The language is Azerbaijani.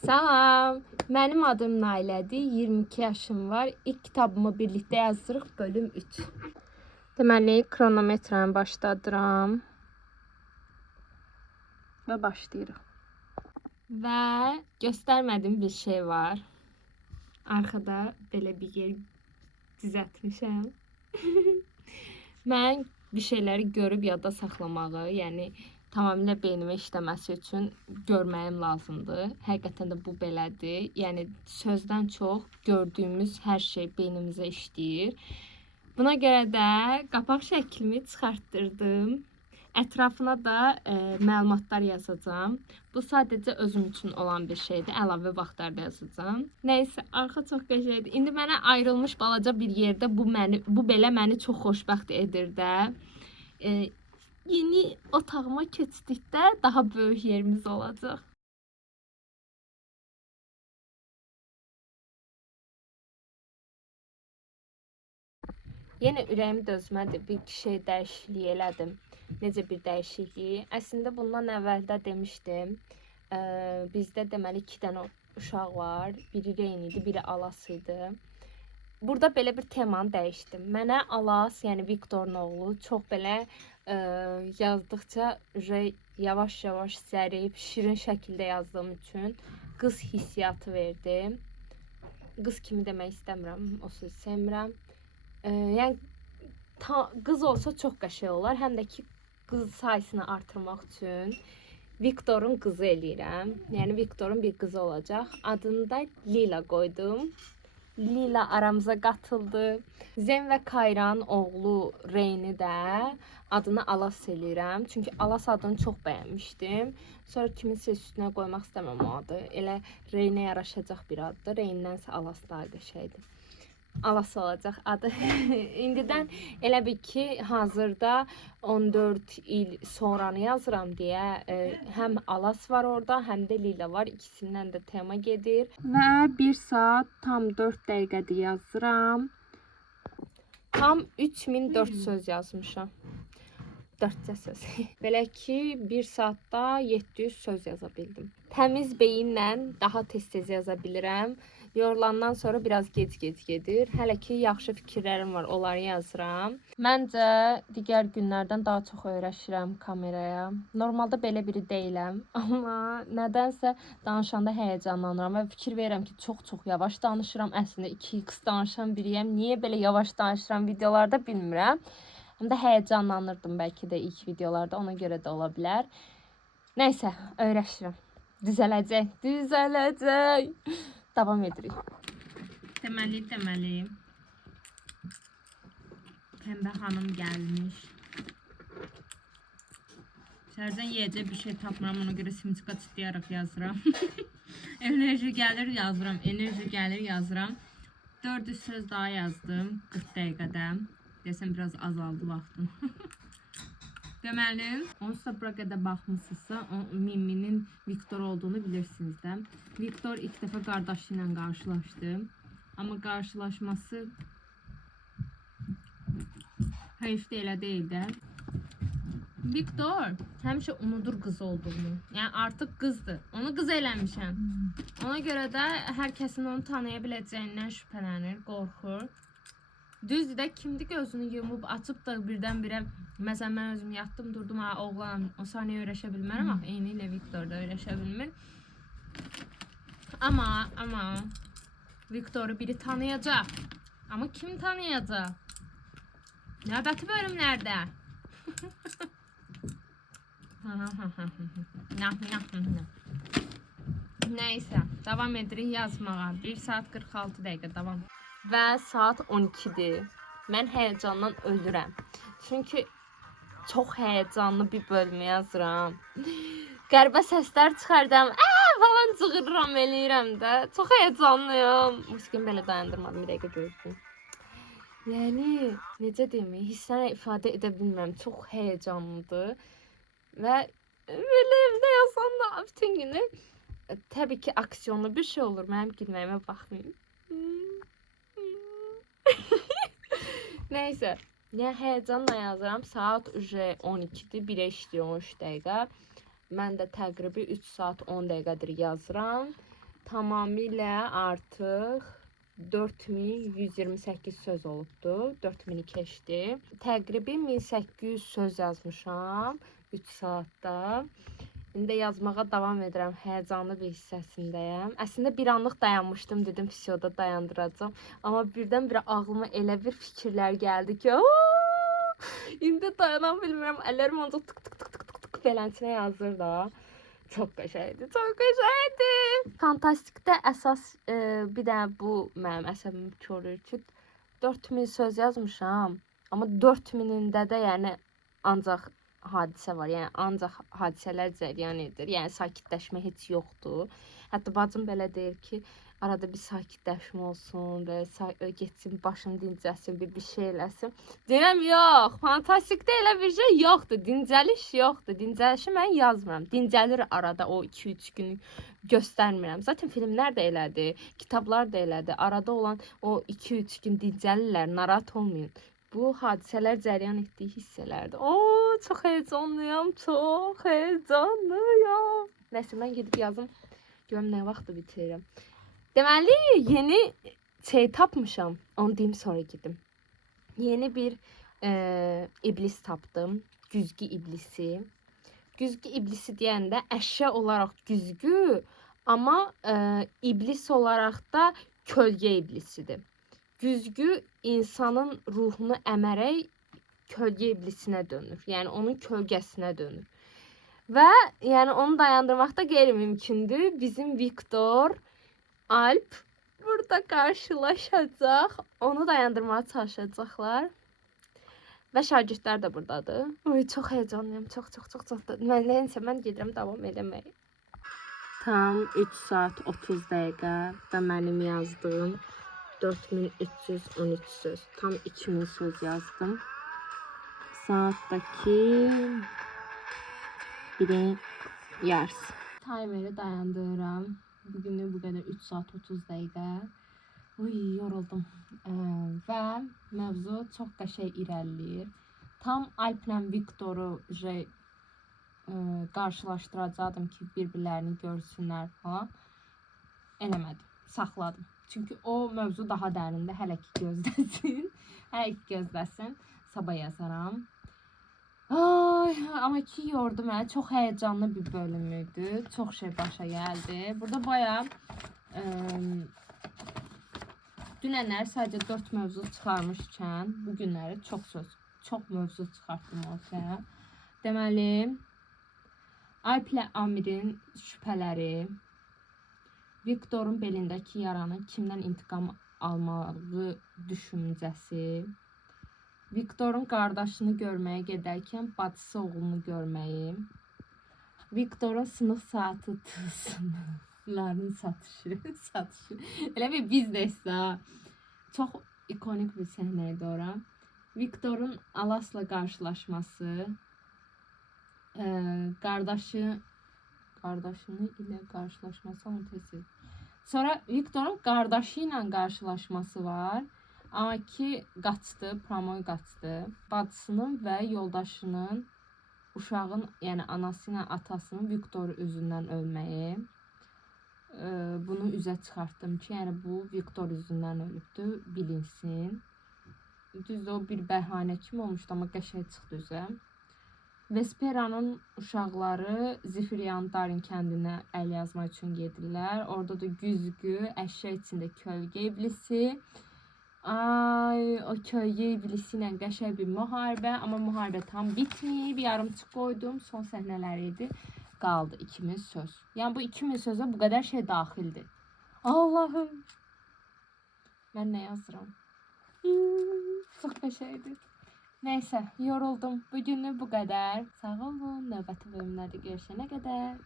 Salam, mənim adım Nailədir, 22 yaşım var. İlk kitabımı birlikdə yazdırıq, bölüm 3. Deməli, kronometrəni başladıram və başlayırıq. Və göstərmədiyim bir şey var. Arxada belə bir yer düzəltmişəm. Mən bir şeyləri görüb yadda saxlamağı, yəni tamamilə beynimə işləməsi üçün görməyim lazımdır. Həqiqətən də bu belədir. Yəni sözdən çox gördüyümüz hər şey beynimizə işləyir. Buna görə də qapaq şəklimi çıxartdırdım. Ətrafına da məlumatlar yazacağam. Bu sadəcə özüm üçün olan bir şeydir. Əlavə vaxtlarda yazacağam. Nəysə, arxa çox qəşəngdir. İndi mənə ayrılmış balaca bir yerdə bu belə məni çox xoşbəxt edir də. Yeni otağıma köçdükdə daha böyük yerimiz olacaq. Yenə ürəyim dözmədi, bir şey dəyişiklik elədim. Necə bir dəyişikliyi? Əslində bundan əvvəl də demişdim. Bizdə deməli 2 dənə uşaq var. Biri Reyn idi, biri Alas idi. Burada belə bir temanı dəyişdim. Mənə Alas, yəni Viktorun oğlu çox belə yazdıqca yavaş-yavaş zərif, şirin şəkildə yazdığım üçün qız hissiyatı verdi. Qız kimi demək istəmirəm, o sözü sevmirəm. Yəni qız olsa çox qəşəng olar. Həm də ki qız sayısını artırmaq üçün Viktorun qızı eləyirəm. Yəni Viktorun bir qızı olacaq. Adını da Lila qoydum. Lila aramıza qatıldı. Zen və Kayran oğlu Reyni də adını Alas eləyirəm. Çünki Alas adını çox bəyənmişdim. Sonra kiminsə üstünə qoymaq istəməm o adı. Elə Reynə yaraşacaq bir addır. Reynindənsə Alas daha qəşəngdir. Alas olacaq adı. İndidən elə bil ki, hazırda 14 il sonranı yazıram deyə həm Alas var orada, həm də Lila var. İkisindən də tema gedir. Və 1 saat tam 4 dəqiqədir yazıram. Tam 3004 söz yazmışam. 4 söz. Belə ki, 1 saatda 700 söz yaza bildim. Təmiz beyinlə daha tez-tez yaza bilirəm. Yorulandan sonra biraz gec-gec gedir. Hələ ki, yaxşı fikirlərim var, onları yazıram. Məncə, digər günlərdən daha çox öyrəşirəm kameraya. Normalda belə biri deyiləm. Amma nədənsə danışanda həyəcanlanıram və fikir verirəm ki, çox-çox yavaş danışıram. Əslində 2x danışan biriyəm. Niyə belə yavaş danışıram videolarda bilmirəm. Həm də həyəcanlanırdım bəlkə də ilk videolarda, ona görə də ola bilər. Nəysə, öyrəşirəm. Düzələcək. Davam edirik. Deməli. Pəmbə xanım gəlmiş. Sərdən yeyəcək bir şey tapmıram, ona görə simçika çıxdıyaraq yazıram. Enerji gəlir, yazıram. 400 söz daha yazdım 40 dəqiqədə. Desəm, biraz azaldı vaxtım. Deməli, onsuz da bura qədər baxmışsınızsa, Miminin Viktor olduğunu bilirsiniz də. Viktor ilk dəfə qardaşı ilə qarşılaşdı. Amma qarşılaşması heyf də elə deyil də. Viktor həmişə unudur qız olduğunu. Yəni artıq qızdır. Onu qız eləmişəm. Ona görə də hər kəsin onu tanıya biləcəyindən şübhələnir, qorxur. Düzdür də, kimdir gözünü yumub, açıb da birdən-birə, məsələn, mən özüm yatdım, durdum, oğlanım, o saniyə öyrəşə bilmərəm, eyni ilə Viktor da öyrəşə bilmir. Amma Viktoru biri tanıyacaq. Amma kim tanıyacaq? Növbəti bölümlərdə. Nəysə, davam edirik yazmağa. 1 saat 46 dəqiqə davam. Və saat 12-dir. Mən həyəcandan ölürəm. Çünki çox həyəcanlı bir bölümü yazıram. Qəribə səslər çıxardım. Falan cığırıram, eləyirəm də. Çox həyəcanlıyım. Musiqimi belə dayandırmadım, bir dəqiqə gözləyim. Yəni, necə deməyim, hissəni ifadə edə bilmirəm. Çox həyəcanlıdır. Və belə evdə yazsam da bütün günü təbii ki, aksiyonlu bir şey olur. Mənim gülməyimə baxmayın. Nəysə, yəni həyəcanla yazıram. Saat 12-dir, 1-ə işləyir 13 dəqiqə. Mən də təqribi 3 saat 10 dəqiqədir yazıram. tamamilə artıq 4128 söz olubdu. 4000-i keçdi. Təqribi 1800 söz yazmışam 3 saatda. İndi yazmağa davam edirəm. Həyəcanlı bir hissəsindəyəm. Əslində bir anlıq dayanmışdım, dedim fisioda dayandıracağam. Amma birdən-birə ağlıma elə bir fikirlər gəldi ki, indi dayana bilmirəm. Əllərim ancaq tık tık tık tık tık tık beləsinə yazır da. Çox qəşəngdir, çox qəşəngdir. Fantastikdə əsas bir də bu mənim əsəbimi korur ki, 4000 söz yazmışam, amma 4000-ində də yəni ancaq hadisə var. Yəni ancaq hadisələr cərəyan edir. Yəni sakitləşmə heç yoxdur. Hətta bacım belə deyir ki, arada bir sakitləşmə olsun və getsin, başım dincəlsin, bir şey eləsin. Deyirəm, yox, fantastikdə elə bir şey yoxdur. Dincəliş yoxdur. Dincəlişi mən yazmıram. Dincəlir arada o 2-3 gün göstərmirəm. Zaten filmlər də elədir, kitablar da elədir. Arada olan o 2-3 gün dincəlirlər, narahat olmayın. Bu hadisələr cərəyan etdiyi hissələrdir. Çox heyecanlıyam, çox heyecanlıyam. Nəysə, mən gedib yazım. Görəm nə vaxt bitirirəm. Deməli, yeni şey tapmışam. Onu deyim, sonra gedim. Yeni bir iblis tapdım. Güzgü iblisi. Güzgü iblisi deyəndə əşya olaraq güzgü, amma iblis olaraq da kölgə iblisidir. Güzgü insanın ruhunu əmərək kölgə iblisinə dönür. Yəni onun kölgəsinə dönür. Və yəni onu dayandırmaq da qeyri-mümkündür. Bizim Viktor, Alp burada qarşılaşacaq. Onu dayandırmağa çalışacaqlar. Və şagirdlər də buradadır. Çox heyecanlıyam. Çox. Mən gedirəm davam eləməyə. Tam 3 saat 30 dəqiqə və mənim yazdığım 4313 söz. Tam 2000 söz yazdım. Saattaki birin yarısı. Timeri dayandırıram. Bugünü bu qədər 3 saat 30 dəqiqə. Yoruldum. Və mövzu çox qəşəng irəliləyir. Tam Alplə Viktoru qarşılaşdıracaqdım ki, bir-birlərini görsünlər falan. Eləmədim. Saxladım. Çünki o mövzu daha dərində. Hələ ki gözləsin. Sabah yazaram. Amma ki yordu mənə. Çox həyəcanlı bir bölüm idi. Çox şey başa gəldi. Burada bayağı dünənlər sadəcə 4 mövzu çıxarmışkən, bugünləri çox mövzu çıxartdım ortaya. Deməli, Alplə Amirin şübhələri, Viktorun belindəki yaranı kimdən intiqam almağı düşüncəsi, Viktorun qardaşını görməyə gedərkən bacısı oğlunu görməyi, Viktorun sınıq saatı tılsımlarının satışı. Elə bir biznesdə çox ikonik bir səhnə idi ora. Viktorun Alasla qarşılaşması, qardaşını ilə qarşılaşması onu tezdir. Sonra Viktorun qardaşı ilə qarşılaşması var. Amma ki qaçdı, promoy qaçdı. Bacısının və yoldaşının, uşağın, yəni anası ilə atasının Viktoru özündən ölməyi. Bunu üzə çıxartdım ki, yəni bu Viktor üzündən ölübdür, bilinsin. Düzdür, o bir bəhanə kimi olmuşdu, amma qəşəng çıxdı üzə. Vesperanın uşaqları Zifiryan Darin kəndinə əl yazma üçün gedirlər. Orada da güzgü, əşya içində kölgə iblisi. O kölgə iblisi ilə qəşəng bir müharibə, amma müharibə tam bitməyib. Yarımçıq qoydum, son səhnələri idi. Qaldı 2000 söz. Yəni bu 2000 sözə bu qədər şey daxildir. Allahım! Mən nə yazıram? Çox qəşəngdir. Neyse, yoruldum. Bugünlük bu qədər. Sağ olun. Növbəti bölümlərdə görüşənə qədər.